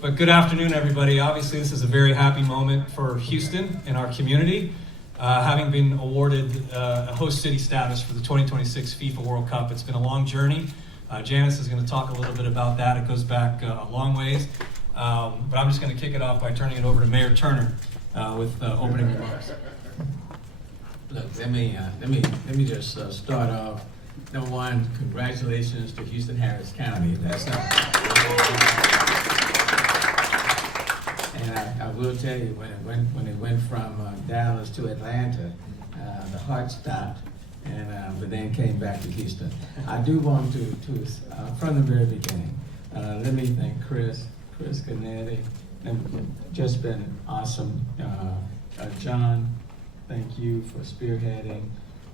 But good afternoon, everybody. Obviously, this is a very happy moment for Houston and our community. Having been awarded a host city status for the 2026 FIFA World Cup, it's been a long journey. Janice is going to talk a little bit about that. It goes back a long ways. But I'm just going to kick it off by turning it over to Mayor Turner with opening remarks. Look, let me just start off. Number one, congratulations to Houston Harris County. That's not. And I will tell you, when it went from Dallas to Atlanta, the heart stopped, and but then came back to Houston. I do want to from the very beginning, let me thank Chris Canetti. Just been awesome. John, thank you for spearheading.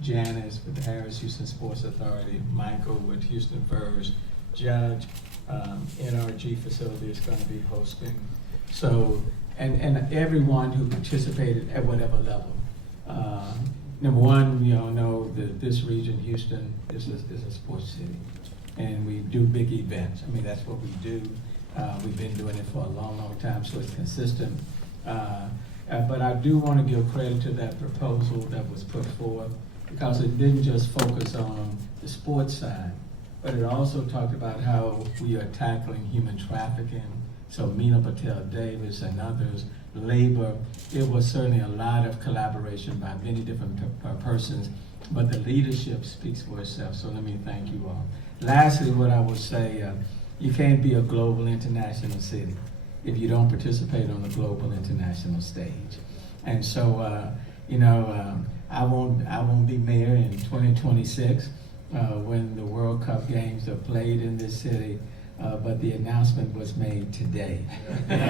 Janice with the Harris Houston Sports Authority, Michael with Houston First, Judge, NRG facility is going to be hosting. So, and everyone who participated at whatever level. Number one, we all know that this region, Houston, is a sports city, and we do big events. I mean, that's what we do. We've been doing it for a long, long time, so it's consistent. But I do want to give credit to that proposal that was put forth, because it didn't just focus on the sports side, but it also talked about how we are tackling human trafficking. So Mina Patel Davis and others, labor, it was certainly a lot of collaboration by many different persons, but the leadership speaks for itself, so let me thank you all. Lastly, what I would say, you can't be a global international city if you don't participate on the global international stage. And so, I won't be mayor in 2026 when the World Cup games are played in this city, but the announcement was made today. I'm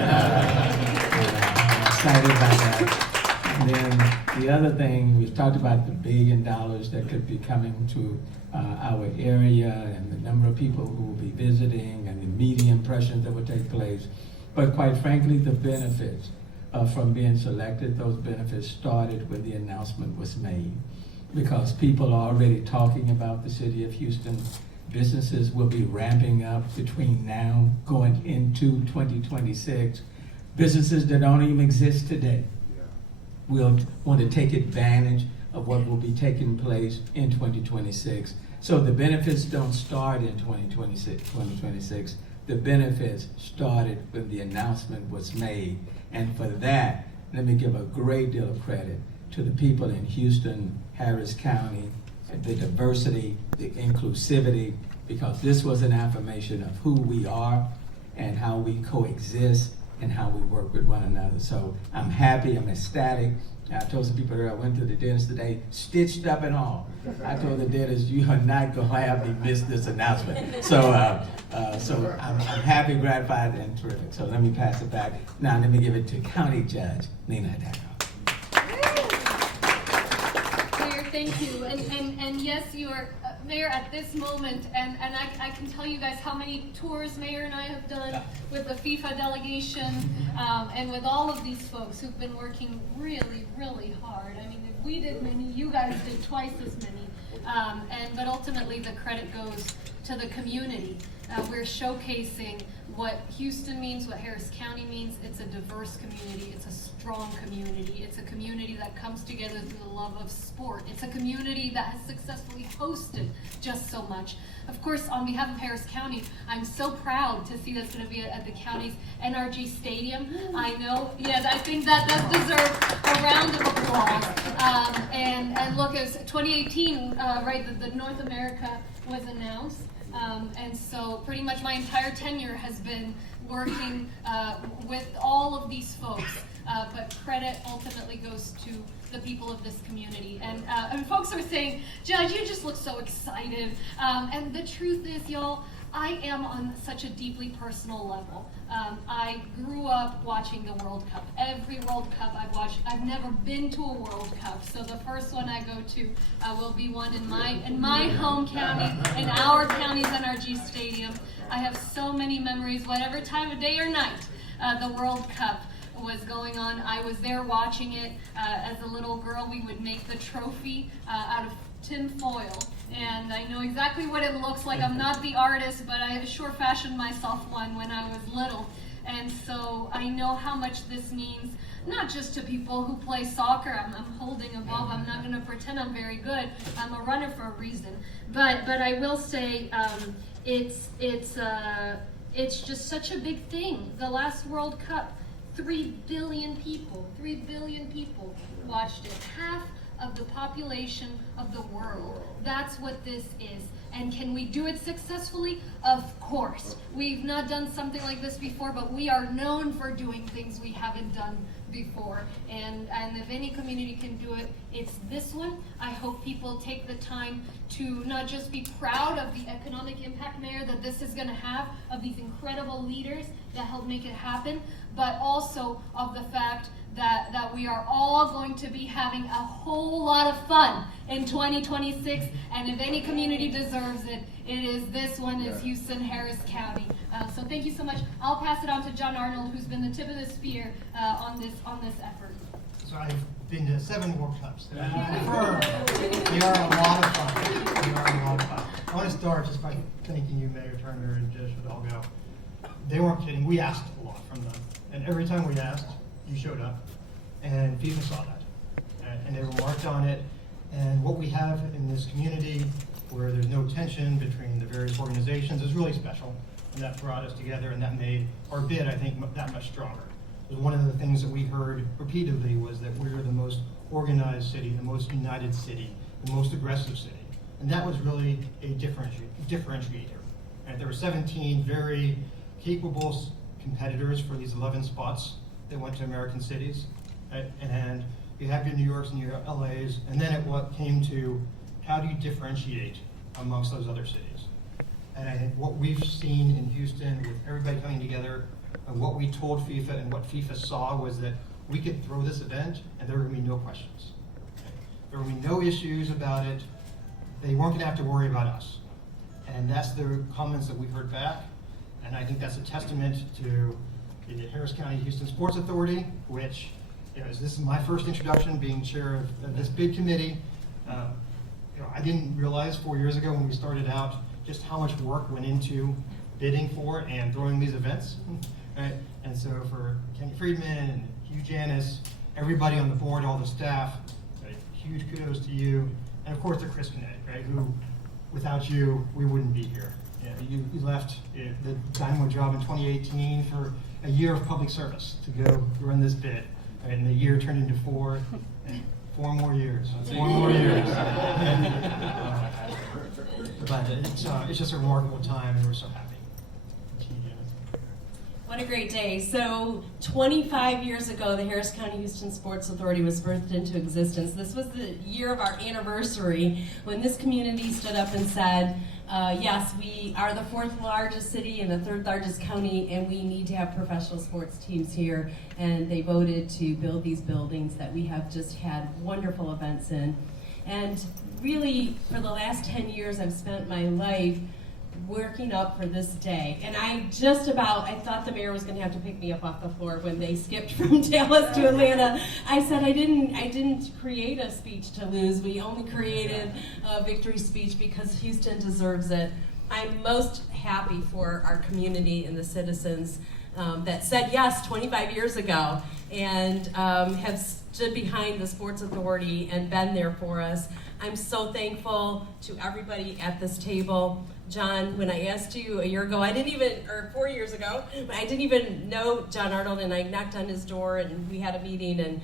excited about that. And then the other thing, we've talked about the $1 billion that could be coming to our area and the number of people who will be visiting and the media impressions that will take place. But quite frankly, the benefits from being selected, those benefits started when the announcement was made, because people are already talking about the city of Houston. Businesses will be ramping up between now going into 2026. Businesses that don't even exist today will want to take advantage of what will be taking place in 2026. So the benefits don't start in 2026. The benefits started when the announcement was made. And for that, let me give a great deal of credit to the people in Houston, Harris County, the diversity, the inclusivity, because this was an affirmation of who we are and how we coexist and how we work with one another. So I'm happy, I'm ecstatic. I told some people that I went to the dentist today, stitched up and all. I told the dentist, you are not going to have me miss this announcement. So I'm happy, gratified, and terrific. So let me pass it back. Now let me give it to County Judge Nina Hidalgo. Mayor, thank you. And yes, you are Mayor at this moment, and I can tell you guys how many tours Mayor and I have done with the FIFA delegation and with all of these folks who've been working really, really hard. I mean, if we did many, you guys did twice as many. But ultimately, the credit goes to the community. We're showcasing what Houston means, what Harris County means. It's a diverse community. It's a strong community. It's a community that comes together through the love of sport. It's a community that has successfully hosted just so much. Of course, on behalf of Harris County, I'm so proud to see that's going to be at the county's NRG Stadium. I know, yes, I think that does deserve a round of applause. And look, it was 2018, right, the North America was announced. And so pretty much my entire tenure has been working with all of these folks, but credit ultimately goes to the people of this community. And folks are saying, Judge, you just look so excited. And the truth is, y'all, I am on such a deeply personal level. I grew up watching the World Cup. Every World Cup I've watched. I've never been to a World Cup, so the first one I go to will be one in my home county, in our county's NRG Stadium. I have so many memories, whatever time of day or night the World Cup was going on. I was there watching it. As a little girl, we would make the trophy out of tin foil, and I know exactly what it looks like. I'm not the artist, but I sure fashioned myself one when I was little. And so I know how much this means, not just to people who play soccer. I'm holding a ball. I'm not going to pretend I'm very good. I'm a runner for a reason. But I will say it's just such a big thing. The last World Cup, 3 billion people watched it. Half of the population of the world. That's what this is. And can we do it successfully? Of course. We've not done something like this before, but we are known for doing things we haven't done before. And if any community can do it, it's this one. I hope people take the time to not just be proud of the economic impact, Mayor, that this is going to have, of these incredible leaders that help make it happen, but also of the fact that we are all going to be having a whole lot of fun in 2026, and if any community deserves it, it is this one, is Houston, Harris County. So thank you so much. I'll pass it on to John Arnold, who's been the tip of the spear on this effort. So I've been to 7 World Cups. They are a lot of fun. I want to start just by thanking you, Mayor Turner and Judge Hidalgo. They weren't kidding. We asked a lot from them, and every time we asked, you showed up, and FIFA saw that, and they remarked on it. And what we have in this community, where there's no tension between the various organizations, is really special, and that brought us together, and that made our bid, I think, that much stronger. Because one of the things that we heard repeatedly was that we were the most organized city, the most united city, the most aggressive city, and that was really a differentiator. And there were 17 very capable competitors for these 11 spots that went to American cities, right? And you have your New Yorks and your LAs, and then it what came to how do you differentiate amongst those other cities? And I think what we've seen in Houston with everybody coming together, and what we told FIFA and what FIFA saw was that we could throw this event and there were going to be no questions. There were going to be no issues about it. They weren't going to have to worry about us. And that's the comments that we heard back. And I think that's a testament to the Harris County Houston Sports Authority, which, this is my first introduction being chair of this bid committee. I didn't realize 4 years ago when we started out just how much work went into bidding for and throwing these events. Right? And so for Kenny Friedman and Hugh Janis, everybody on the board, all the staff, right, huge kudos to you. And of course to Chris Canetti, right, who, without you, we wouldn't be here. You left the Dynamo job in 2018 for a year of public service to go run this bid. Right? And the year turned into 4 more years. 4 more years. But it's just a remarkable time, and we're so happy. What a great day. So 25 years ago, the Harris County Houston Sports Authority was birthed into existence. This was the year of our anniversary when this community stood up and said, yes, we are the 4th largest city and the 3rd largest county, and we need to have professional sports teams here. And they voted to build these buildings that we have just had wonderful events in. And really, for the last 10 years, I've spent my life working up for this day. And I thought the mayor was going to have to pick me up off the floor when they skipped from Dallas to Atlanta. I said I didn't create a speech to lose. We only created a victory speech because Houston deserves it. I'm most happy for our community and the citizens that said yes 25 years ago and have stood behind the Sports Authority and been there for us. I'm so thankful to everybody at this table. John, when I asked you a year ago, or 4 years ago, I didn't even know John Arnold, and I knocked on his door and we had a meeting, and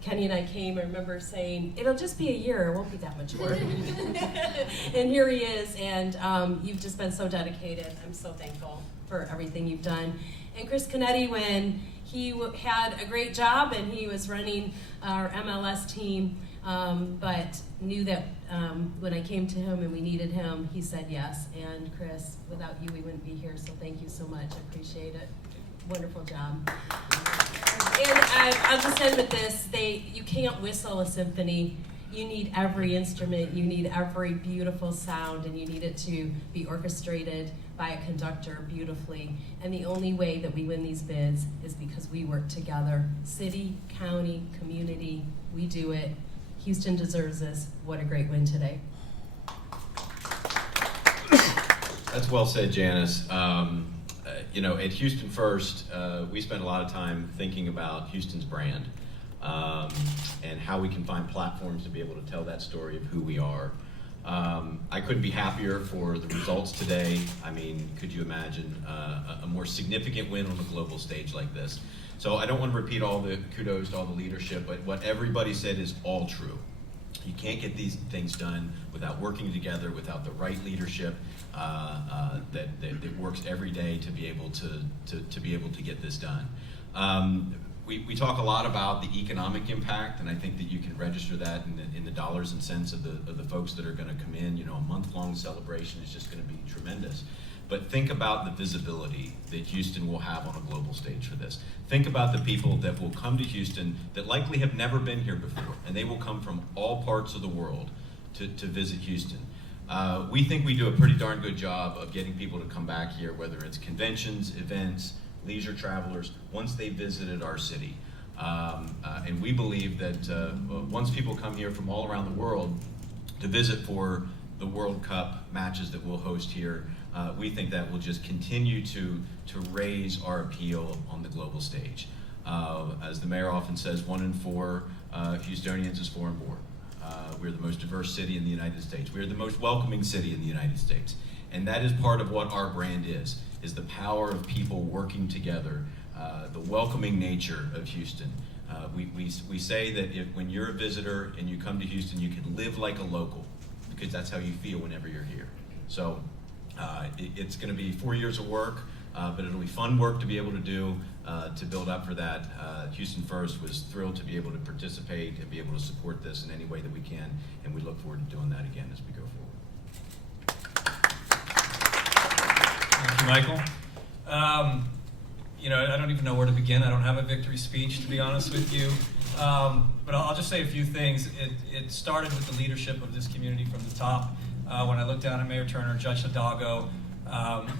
Kenny and I came. I remember saying, it'll just be a year, it won't be that much work. And here he is, and you've just been so dedicated. I'm so thankful for everything you've done. And Chris Canetti, when he had a great job and he was running our MLS team, but knew that when I came to him and we needed him, he said yes. And Chris, without you, we wouldn't be here, so thank you so much. I appreciate it. Wonderful job. And I'll just end with this. You can't whistle a symphony. You need every instrument. You need every beautiful sound, and you need it to be orchestrated by a conductor beautifully. And the only way that we win these bids is because we work together. City, county, community, we do it. Houston deserves this. What a great win today. That's well said, Janice. at Houston First, we spend a lot of time thinking about Houston's brand and how we can find platforms to be able to tell that story of who we are. I couldn't be happier for the results today. I mean, could you imagine a more significant win on a global stage like this? So I don't want to repeat all the kudos to all the leadership, but what everybody said is all true. You can't get these things done without working together, without the right leadership that works every day to be able to get this done. We talk a lot about the economic impact, and I think that you can register that in the dollars and cents of the folks that are going to come in. A month-long celebration is just going to be tremendous. But think about the visibility that Houston will have on a global stage for this. Think about the people that will come to Houston that likely have never been here before, and they will come from all parts of the world to visit Houston. We think we do a pretty darn good job of getting people to come back here, whether it's conventions, events, leisure travelers, once they visited our city. And we believe that once people come here from all around the world to visit for the World Cup matches that we'll host here, we think that will just continue to raise our appeal on the global stage. As the mayor often says, 1 in 4 Houstonians is foreign born. We're the most diverse city in the United States. We're the most welcoming city in the United States. And that is part of what our brand is the power of people working together, the welcoming nature of Houston. We say that when you're a visitor and you come to Houston, you can live like a local, because that's how you feel whenever you're here. So it's going to be 4 years of work, but it'll be fun work to be able to do to build up for that. Houston First was thrilled to be able to participate and be able to support this in any way that we can, and we look forward to doing that again as we go forward. Thank you, Michael. I don't even know where to begin. I don't have a victory speech, to be honest with you. But I'll just say a few things. It started with the leadership of this community from the top. When I looked down at Mayor Turner, Judge Hidalgo,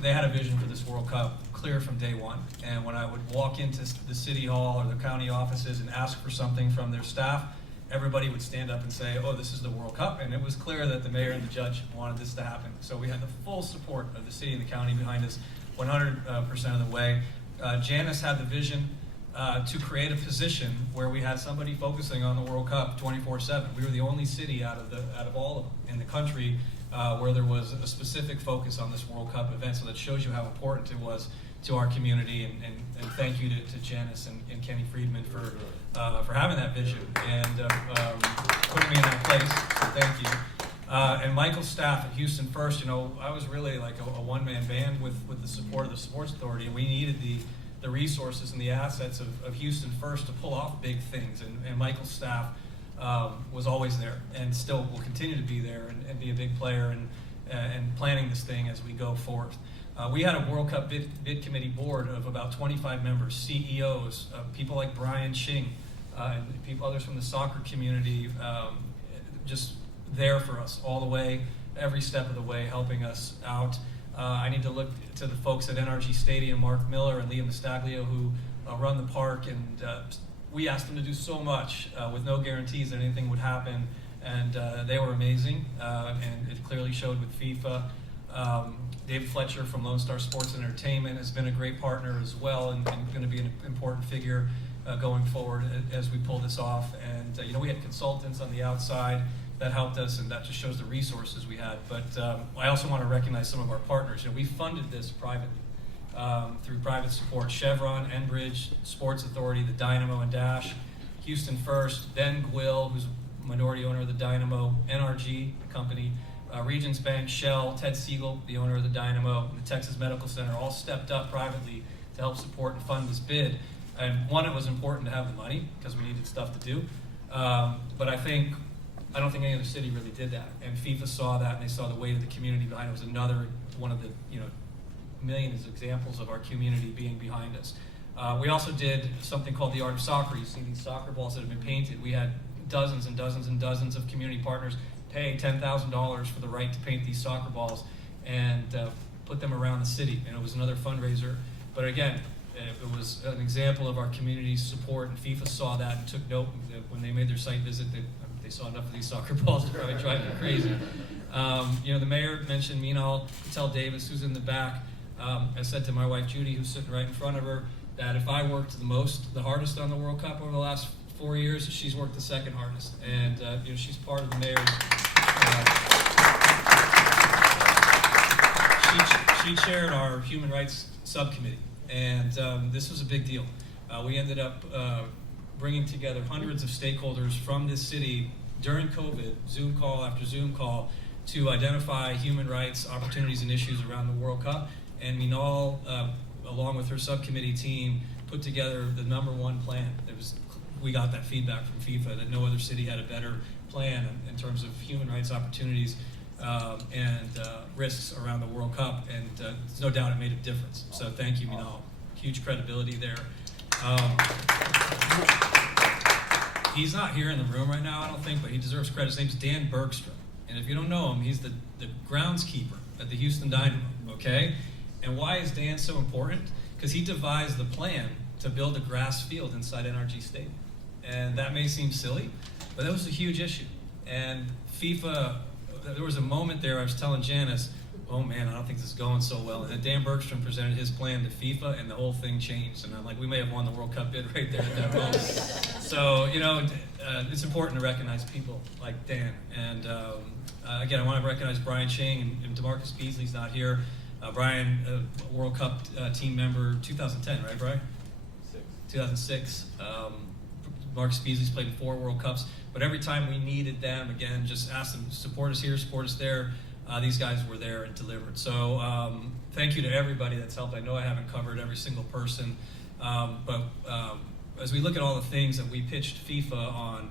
they had a vision for this World Cup clear from day one. And when I would walk into the city hall or the county offices and ask for something from their staff, everybody would stand up and say, oh, this is the World Cup. And it was clear that the mayor and the judge wanted this to happen. So we had the full support of the city and the county behind us 100% of the way. Janice had the vision to create a position where we had somebody focusing on the World Cup 24/7. We were the only city out of all of them in the country where there was a specific focus on this World Cup event. So that shows you how important it was to our community. And thank you to Janice and Kenny Friedman for having that vision and putting me in that place. So thank you. And Michael's staff at Houston First, I was really like a one-man band with the support of the Sports Authority, and we needed the resources and the assets of Houston First to pull off big things. And Michael's staff was always there and still will continue to be there and be a big player and planning this thing as we go forth. We had a World Cup bid committee board of about 25 members, CEOs, people like Brian Ching, and others from the soccer community, just there for us all the way, every step of the way, helping us out. I need to look to the folks at NRG Stadium, Mark Miller and Liam Mastaglio, who run the park, and we asked them to do so much with no guarantees that anything would happen, and they were amazing, and it clearly showed with FIFA. David Fletcher from Lone Star Sports and Entertainment has been a great partner as well, and going to be an important figure going forward as we pull this off. And we had consultants on the outside that helped us, and that just shows the resources we had. But I also want to recognize some of our partners. We funded this privately through private support: Chevron, Enbridge, Sports Authority, the Dynamo and Dash, Houston First, Ben Gwill, who's a minority owner of the Dynamo, NRG, the company, Regions Bank, Shell, Ted Siegel, the owner of the Dynamo, and the Texas Medical Center all stepped up privately to help support and fund this bid. And one, it was important to have the money because we needed stuff to do. But I don't think any other city really did that. And FIFA saw that, and they saw the weight of the community behind it. It was another one of the millions of examples of our community being behind us. We also did something called the Art of Soccer. You see these soccer balls that have been painted. We had dozens and dozens and dozens of community partners pay $10,000 for the right to paint these soccer balls and put them around the city. And it was another fundraiser. But again, it was an example of our community's support, and FIFA saw that and took note. When they made their site visit, they saw enough of these soccer balls to probably drive them crazy. The mayor mentioned Minal Patel Davis, who's in the back. I said to my wife Judy, who's sitting right in front of her, that if I worked the hardest on the World Cup over the last 4 years, she's worked the second hardest. And she's part of the mayor's. She chaired our human rights subcommittee, and this was a big deal. We ended up bringing together hundreds of stakeholders from this city during COVID, Zoom call after Zoom call, to identify human rights opportunities and issues around the World Cup. And Minal, along with her subcommittee team, put together the #1 plan. We got that feedback from FIFA that no other city had a better plan in terms of human rights opportunities and risks around the World Cup, and there's no doubt it made a difference. So thank you, Minal. Huge credibility there. He's not here in the room right now, I don't think, but he deserves credit. His name's Dan Bergstrom, and if you don't know him, he's the groundskeeper at the Houston Dynamo, okay? And why is Dan so important? Because he devised the plan to build a grass field inside NRG Stadium. And that may seem silly, but that was a huge issue. And FIFA, there was a moment there I was telling Janice, oh man, I don't think this is going so well. And then Dan Bergstrom presented his plan to FIFA, and the whole thing changed. And I'm like, we may have won the World Cup bid right there at that moment. So, it's important to recognize people like Dan. And again, I want to recognize Brian Chang and DeMarcus Beasley's not here. Brian, World Cup team member 2010, right, Brian? 2006. Marcus Beasley's played in 4 World Cups, but every time we needed them, again, just ask them, support us here, support us there. These guys were there and delivered. So thank you to everybody that's helped. I know I haven't covered every single person, but as we look at all the things that we pitched FIFA on,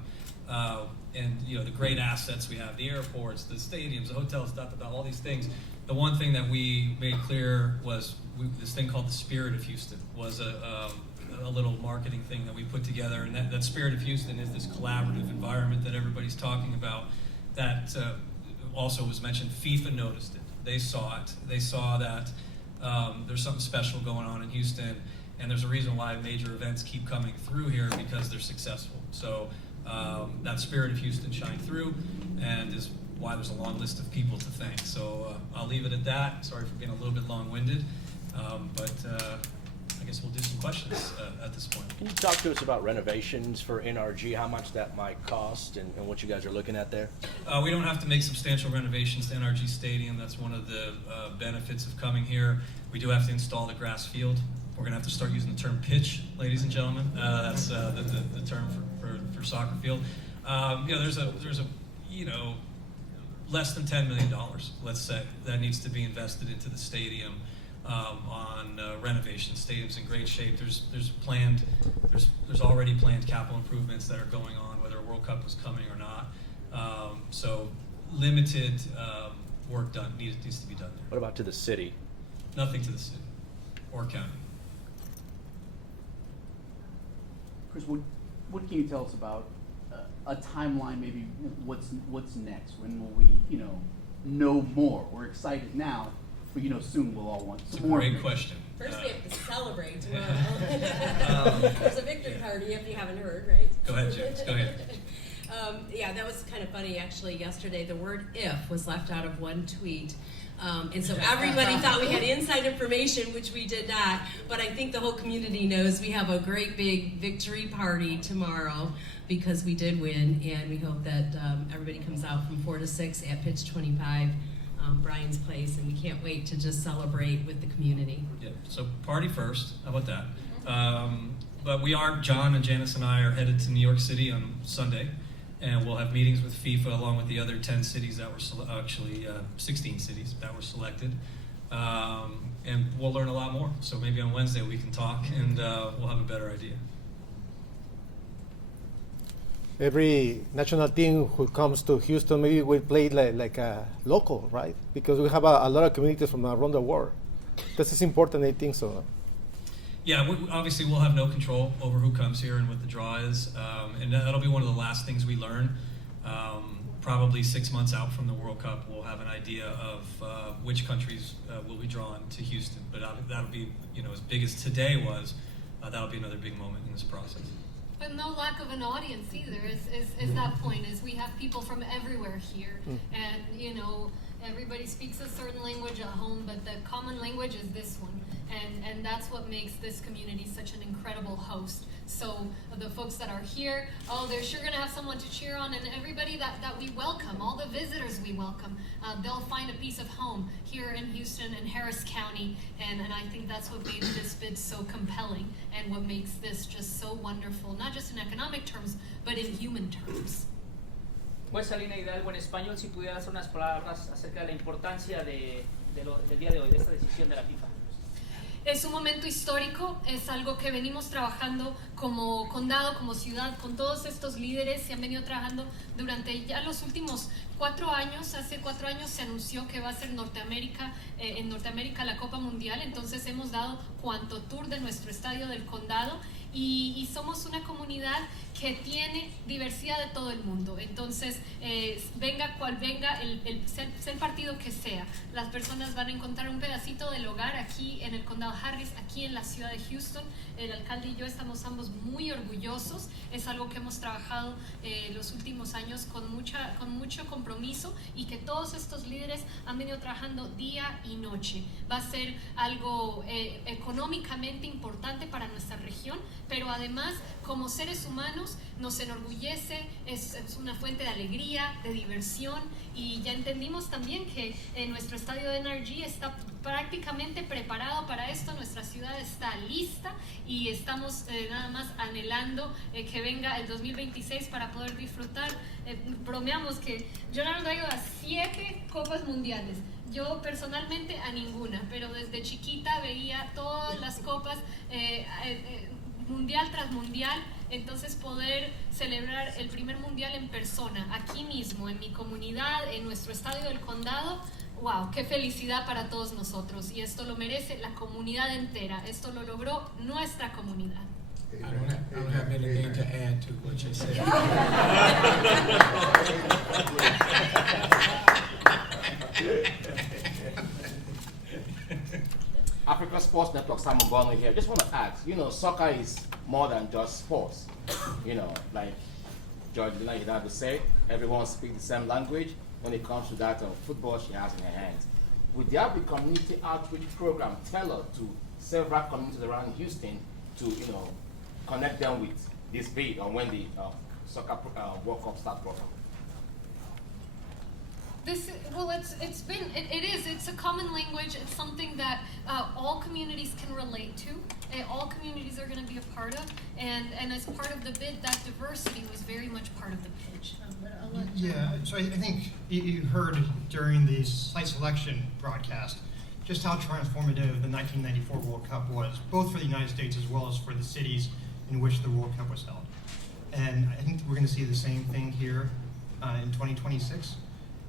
and the great assets we have, the airports, the stadiums, the hotels, all these things, the one thing that we made clear was this thing called the Spirit of Houston was a little marketing thing that we put together, and that Spirit of Houston is this collaborative environment that everybody's talking about. That also was mentioned. FIFA noticed it. They saw it. They saw that there's something special going on in Houston, and there's a reason why major events keep coming through here, because they're successful. So that Spirit of Houston shined through, and is why there's a long list of people to thank. So I'll leave it at that. Sorry for being a little bit long-winded, but I guess we'll do some questions at this point. Can you talk to us about renovations for NRG, how much that might cost, and what you guys are looking at there? We don't have to make substantial renovations to NRG Stadium. That's one of the benefits of coming here. We do have to install the grass field. We're going to have to start using the term pitch, ladies and gentlemen. That's the term for soccer field. There's a less than $10 million, let's say, that needs to be invested into the stadium on renovation. Stadium's in great shape. There's already planned capital improvements that are going on, whether a World Cup was coming or not. So limited work needs to be done there. What about to the city? Nothing to the city or county. Chris, what can you tell us about a timeline? Maybe what's next? When will we, know more? We're excited now, but soon we'll all want some more. Great question. First, we have to celebrate tomorrow. There's a victory party if you haven't heard, right? Go ahead, James. Go ahead. Yeah, that was kind of funny actually. Yesterday, the word "if" was left out of one tweet. And so everybody thought we had inside information, which we did not. But I think the whole community knows we have a great big victory party tomorrow because we did win. And we hope that everybody comes out from 4 to 6 at pitch 25, Brian's place. And we can't wait to just celebrate with the community. Yeah, so party first. How about that? But John and Janice and I are headed to New York City on Sunday. And we'll have meetings with FIFA along with the other 10 cities that were 16 cities that were selected. And we'll learn a lot more. So maybe on Wednesday we can talk and we'll have a better idea. Every national team who comes to Houston maybe will play like a local, right? Because we have a lot of communities from around the world. This is important, I think so. Yeah, obviously we'll have no control over who comes here and what the draw is, and that'll be one of the last things we learn. Probably 6 months out from the World Cup, we'll have an idea of which countries will be drawn to Houston. But that'll be, as big as today was, that'll be another big moment in this process. But no lack of an audience either, is that point, is we have people from everywhere here. And, Everybody speaks a certain language at home, but the common language is this one. And that's what makes this community such an incredible host. So the folks that are here, they're sure gonna have someone to cheer on, and everybody that we welcome, all the visitors we welcome, they'll find a piece of home here in Houston and Harris County, and I think that's what made this bid so compelling, and what makes this just so wonderful, not just in economic terms, but in human terms. Pues Alina Hidalgo, en español, si pudiera hacer unas palabras acerca de la importancia del día de hoy, de esta decisión de la FIFA. Es un momento histórico, es algo que venimos trabajando como condado, como ciudad, con todos estos líderes se han venido trabajando durante ya los últimos 4 años. Hace 4 años se anunció que va a ser en Norteamérica la Copa Mundial, entonces hemos dado cuanto tour de nuestro estadio del condado y somos una comunidad que tiene diversidad de todo el mundo. Entonces, venga cual venga, sea el partido que sea, las personas van a encontrar un pedacito del hogar aquí en el condado Harris, aquí en la ciudad de Houston. El alcalde y yo estamos ambos muy orgullosos. Es algo que hemos trabajado los últimos años con mucho compromiso, y que todos estos líderes han venido trabajando día y noche. Va a ser algo económicamente importante para nuestra región, pero además como seres humanos nos enorgullece, es una fuente de alegría, de diversión, y ya entendimos también que nuestro estadio de NRG está prácticamente preparado para esto. Nuestra ciudad está lista y estamos nada más anhelando que venga el 2026 para poder disfrutar. Bromeamos que Jonathan ha ido a 7 copas mundiales. Yo personalmente a ninguna, pero desde chiquita veía todas las copas mundial tras mundial. Entonces poder celebrar el primer mundial en persona, aquí mismo, en mi comunidad, en nuestro estadio del condado, wow, qué felicidad para todos nosotros, y esto lo merece la comunidad entera. Esto lo logró nuestra comunidad. I don't have anything to add to what you said. Africa Sports Network, Simon Bono here. Just want to ask, soccer is more than just sports. Like George Hidalgo said, everyone speaks the same language. When it comes to that football she has in her hands. Would there be community outreach program tailored to several communities around Houston to, connect them with this bid on when the Soccer World Cup start program? It's a common language. It's something that all communities can relate to. All communities are going to be a part of, and as part of the bid, that diversity was very much part of the pitch. Yeah, so I think you heard during the site selection broadcast just how transformative the 1994 World Cup was, both for the United States as well as for the cities in which the World Cup was held. And I think we're going to see the same thing here in 2026.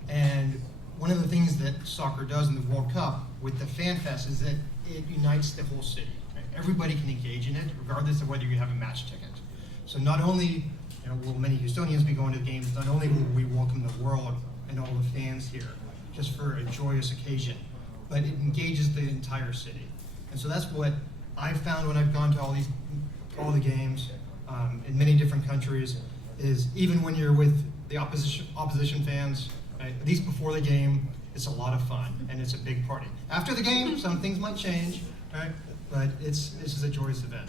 And one of the things that soccer does in the World Cup with the Fan Fest is that it unites the whole city. Right? Everybody can engage in it, regardless of whether you have a match ticket. So not only will many Houstonians be going to the games, not only will we welcome the world and all the fans here just for a joyous occasion, but it engages the entire city. And so that's what I've found when I've gone to all the games in many different countries, is even when you're with the opposition fans, right, at least before the game, it's a lot of fun and it's a big party. After the game, some things might change, right? But this is a joyous event.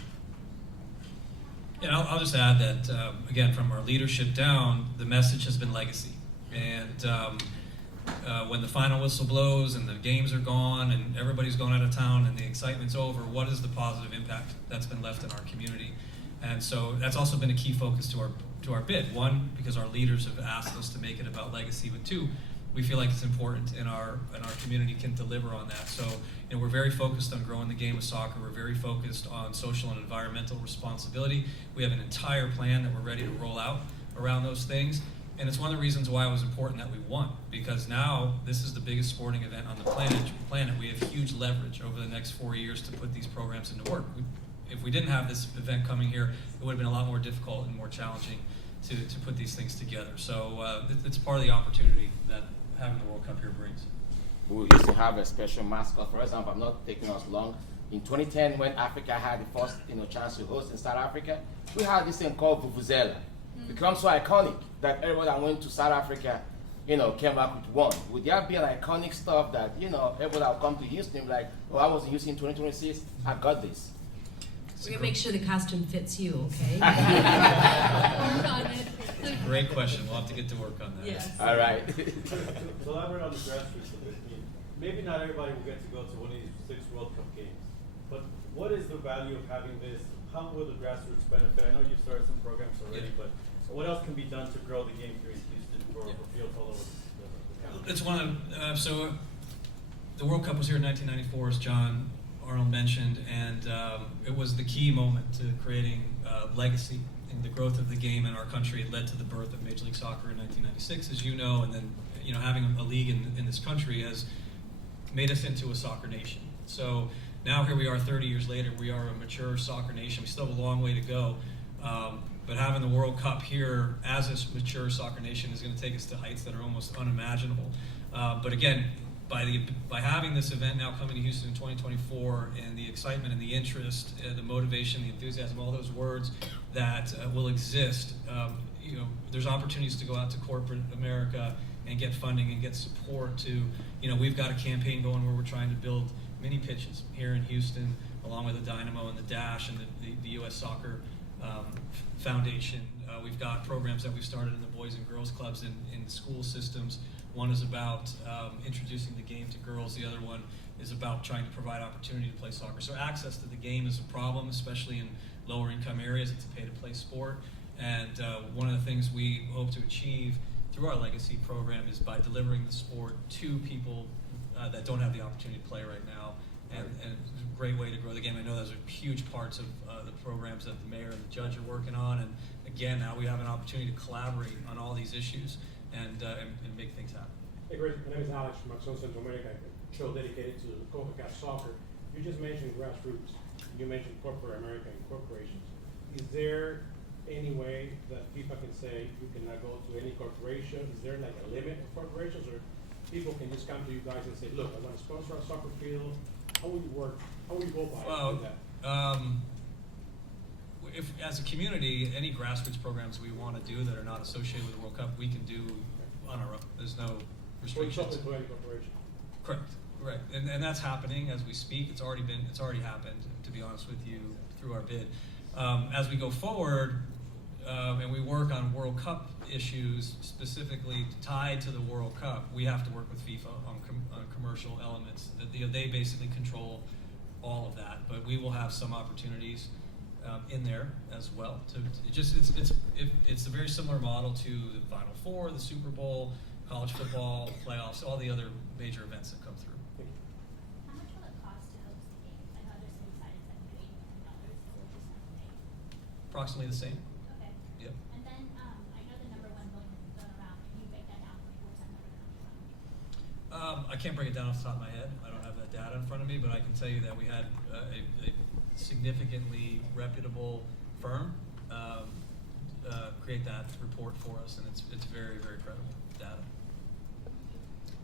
And I'll just add that, again, from our leadership down, the message has been legacy. And when the final whistle blows and the games are gone and everybody's gone out of town and the excitement's over, what is the positive impact that's been left in our community? And so that's also been a key focus to our bid. One, because our leaders have asked us to make it about legacy, but two, we feel like it's important and our community can deliver on that. So we're very focused on growing the game of soccer. We're very focused on social and environmental responsibility. We have an entire plan that we're ready to roll out around those things. And it's one of the reasons why it was important that we won, because now this is the biggest sporting event on the planet. We have huge leverage over the next 4 years to put these programs into work. If we didn't have this event coming here, it would have been a lot more difficult and more challenging to put these things together. So it's part of the opportunity that having the World Cup here brings. We used to have a special mascot. For example, I'm not taking us long. In 2010, when Africa had the first chance to host in South Africa, we had this thing called Vuvuzela. It became so iconic that everyone that went to South Africa came back with one. Would there be like iconic stuff that, everyone will come to Houston like, oh, I was in Houston in 2026, I got this. We're gonna make sure the costume fits you, okay? Work on it. It's a great question. We'll have to get to work on that. Yes. All right. To elaborate on the grassroots of it, maybe not everybody will get to go to one of these 6 World Cup games, but what is the value of having this? How will the grassroots benefit? I know you've started some programs already, but what else can be done to grow the game here in Houston for fields all over the country? It's one of, so the World Cup was here in 1994, as John Arnold mentioned, and it was the key moment to creating legacy in the growth of the game in our country. It led to the birth of Major League Soccer in 1996, as you know, and then having a league in this country has made us into a soccer nation. So now here we are 30 years later, we are a mature soccer nation. We still have a long way to go, but having the World Cup here as a mature soccer nation is going to take us to heights that are almost unimaginable. But again, by having this event now coming to Houston in 2024, and the excitement and the interest, the motivation, the enthusiasm, all those words that will exist, there's opportunities to go out to corporate America and get funding and get support to, we've got a campaign going where we're trying to build mini pitches here in Houston, along with the Dynamo and the Dash and the U.S. Soccer Foundation. We've got programs that we've started in the Boys and Girls Clubs in school systems. One is about introducing the game to girls. The other one is about trying to provide opportunity to play soccer. So access to the game is a problem, especially in lower income areas. It's a pay-to-play sport. And one of the things we hope to achieve through our legacy program is by delivering the sport to people that don't have the opportunity to play right now. And it's a great way to grow the game. I know those are huge parts of the programs that the mayor and the judge are working on. And again, now we have an opportunity to collaborate on all these issues and make things happen. Hey, great. My name is Alex from Acción Centroamérica, a show dedicated to CONCACAF soccer. You just mentioned grassroots. You mentioned corporate American corporations. Is there any way that FIFA can say you cannot go to any corporation? Is there like a limit of corporations, or people can just come to you guys and say, look, I want to sponsor a soccer field? How will you work? How will you go about that? If as a community, any grassroots programs we want to do that are not associated with the World Cup, we can do on our own. There's no restrictions. To any corporation. Correct. And that's happening as we speak. It's already happened, to be honest with you, through our bid. As we go forward, and we work on World Cup issues specifically tied to the World Cup, we have to work with FIFA on commercial elements. They basically control all of that, but we will have some opportunities in there as well. It's a very similar model to the Final Four, the Super Bowl, college football, playoffs, all the other major events that come through. How much will it cost to host the games? I know there's been decided $7 to $8 million. What does that pay? Approximately the same. Okay. Yep. And then I know the number 1 billion has been thrown around. Can you break that down for me? Where's that number coming from? I can't break it down off the top of my head. I don't have that data in front of me, but I can tell you that we had a significantly reputable firm create that report for us, and it's very, very credible data.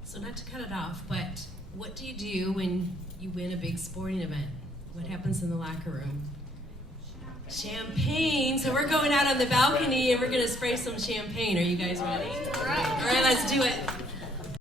So not to cut it off, but what do you do when you win a big sporting event? What happens in the locker room? Champagne. So we're going out on the balcony and we're going to spray some champagne. Are you guys ready? All right, let's do it.